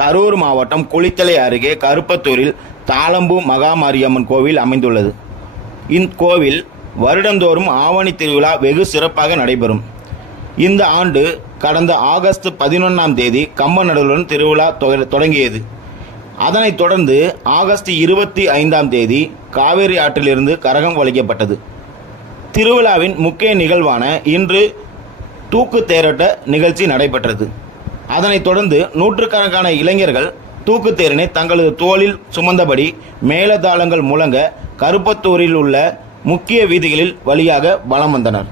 கரூர் மாவட்டம் குளித்தலை அருகே கருப்பத்தூரில் தாளம்பு மகாமாரியம்மன் கோவில் அமைந்துள்ளது. இக்கோவில் வருடந்தோறும் ஆவணி திருவிழா வெகு சிறப்பாக நடைபெறும். இந்த ஆண்டு கடந்த ஆகஸ்ட் பதினொன்றாம் தேதி கம்பநடலுடன் திருவிழா தொடங்கியது. அதனைத் தொடர்ந்து ஆகஸ்ட் இருபத்தி ஐந்தாம் தேதி காவேரி ஆற்றிலிருந்து கரகம் வலிக்கப்பட்டது. திருவிழாவின் முக்கிய நிகழ்வான இன்று தூக்கு தேரோட்ட நிகழ்ச்சி நடைபெற்றது. அதனைத் தொடர்ந்து நூற்றுக்கணக்கான இளைஞர்கள் தூக்கு தேரினை தங்களது தோளில் சுமந்தபடி மேலதாளங்கள் முழங்க கருப்பத்தூரில் உள்ள முக்கிய வீதிகளில் வழியாக வலம் வந்தனர்.